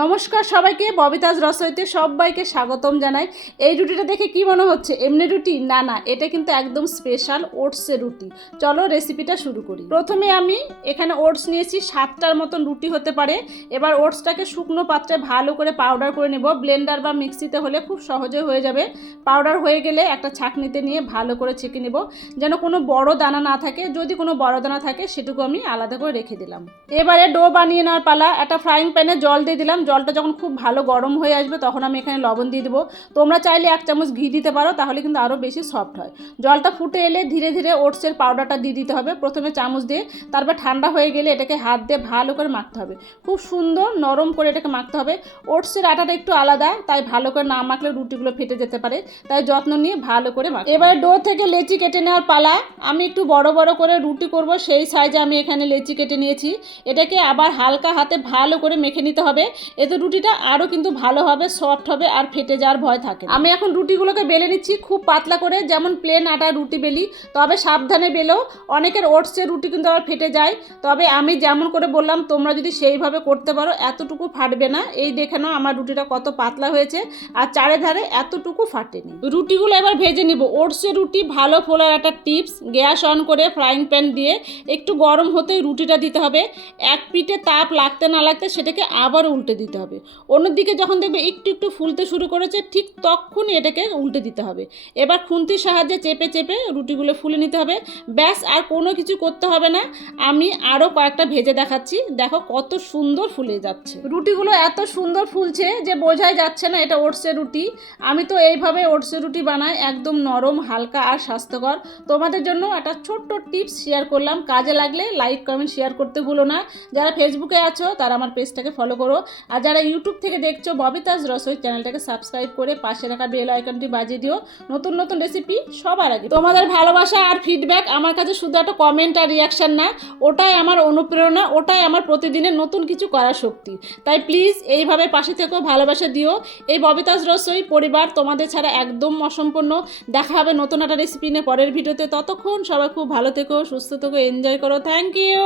নমস্কার সবাইকে, ববিতাজ রসইতে সবাইকে স্বাগতম জানাই। এই রুটিটা দেখে কি মনে হচ্ছে এমনি রুটি? না না, এটা কিন্তু একদম স্পেশাল ওটসের রুটি। চলো রেসিপিটা শুরু করি। প্রথমে আমি এখানে ওটস নিয়েছি, 7টার মতন রুটি হতে পারে। এবার ওটসটাকে শুকনো পাত্রে ভালো করে পাউডার করে নেব। ব্লেন্ডার বা মিক্সিতে হলে খুব সহজে হয়ে যাবে। পাউডার হয়ে গেলে একটা ছাঁকনিতে নিয়ে ভালো করে ছেঁকে নেব, যেন কোনো বড় দানা না থাকে। যদি কোনো বড় দানা থাকে সেটুকু আমি আলাদা করে রেখে দিলাম। এবারে ডো বানিয়ে নেওয়ার পালা। একটা ফ্রাইং প্যানে জল দিয়ে দিলাম। জলটা যখন খুব ভালো গরম হয়ে আসবে তখন আমি এখানে লবণ দিয়ে দেবো। তোমরা চাইলে 1 চামচ ঘি দিতে পারো, তাহলে কিন্তু আরও বেশি সফট হয়। জলটা ফুটে এলে ধীরে ধীরে ওটসের পাউডারটা দিয়ে দিতে হবে, প্রথমে চামচ দিয়ে, তারপর ঠান্ডা হয়ে গেলে এটাকে হাত দিয়ে ভালো করে মাখতে হবে। খুব সুন্দর নরম করে এটাকে মাখতে হবে। ওটসের আটাটা একটু আলাদা, তাই ভালো করে না মাখলে রুটিগুলো ফেটে যেতে পারে, তাই যত্ন নিয়ে ভালো করে মাখ। এবারে ডো থেকে লেচি কেটে নেওয়ার পালা। আমি একটু বড় বড় করে রুটি করব, সেই সাইজে আমি এখানে লেচি কেটে নিয়েছি। এটাকে আবার হালকা হাতে ভালো করে মেখে নিতে হবে, এতে রুটিটা আরও কিন্তু ভালো হবে, সফট হবে আর ফেটে যাওয়ার ভয় থাকে। আমি এখন রুটিগুলোকে বেলে নিচ্ছি খুব পাতলা করে, যেমন প্লেন আটার রুটি বেলি, তবে সাবধানে বেলো। অনেকের ওটসের রুটি কিন্তু আবার ফেটে যায়, তবে আমি যেমন করে বললাম তোমরা যদি সেইভাবে করতে পারো এতটুকু ফাটবে না। এই দেখে নাও আমার রুটিটা কত পাতলা হয়েছে, আর চারিধারে এতটুকু ফাটেনি। রুটিগুলো এবার ভেজে নিব। ওটসের রুটি ভালো ফোলার একটা টিপস, গ্যাস অন করে ফ্রাইং প্যান দিয়ে একটু গরম হতেই রুটিটা দিতে হবে। এক পিঠে তাপ লাগতে না লাগতে সেটাকে আবার উল্টে দিতে হবে। অন্যদিকে যখন দেখবে একটু একটু ফুলতে শুরু করেছে, ঠিক তখনই এটাকে উল্টে দিতে হবে। এবার খুন্তির সাহায্যে চেপে চেপে রুটিগুলো ফুলে নিতে হবে। ব্যাস, আর কোনো কিছু করতে হবে না। আমি আরও কয়েকটা ভেজে দেখাচ্ছি, দেখো কত সুন্দর ফুলে যাচ্ছে। রুটিগুলো এত সুন্দর ফুলছে যে বোঝাই যাচ্ছে না এটা ওটসের রুটি। আমি তো এইভাবে ওটসের রুটি বানাই, একদম নরম, হালকা আর স্বাস্থ্যকর। তোমাদের জন্য একটা ছোট্ট টিপস শেয়ার করলাম, কাজে লাগলে লাইক কমেন্ট শেয়ার করতে ভুলো না। যারা ফেসবুকে আছো তারা আমার পেজটাকে ফলো করো, আর যারা ইউটিউব থেকে দেখছো ববিতাজ রসই চ্যানেলটাকে সাবস্ক্রাইব করে পাশে রাখা বেল আইকনটি বাজিয়ে দিও, নতুন নতুন রেসিপি সবার আগে। তোমাদের ভালোবাসা আর ফিডব্যাক আমার কাছে শুধু একটা কমেন্ট আর রিয়াকশান না, ওটাই আমার অনুপ্রেরণা, ওটাই আমার প্রতিদিনের নতুন কিছু করার শক্তি। তাই প্লিজ এইভাবে পাশে থেকেও ভালোবাসা দিও। এই ববিতাজ রসই পরিবার তোমাদের ছাড়া একদম অসম্পূর্ণ। দেখা হবে নতুন একটা রেসিপি নিয়ে পরের ভিডিওতে। ততক্ষণ সবাই খুব ভালো থেকো, সুস্থ থেকো, এনজয় করো। Thank you.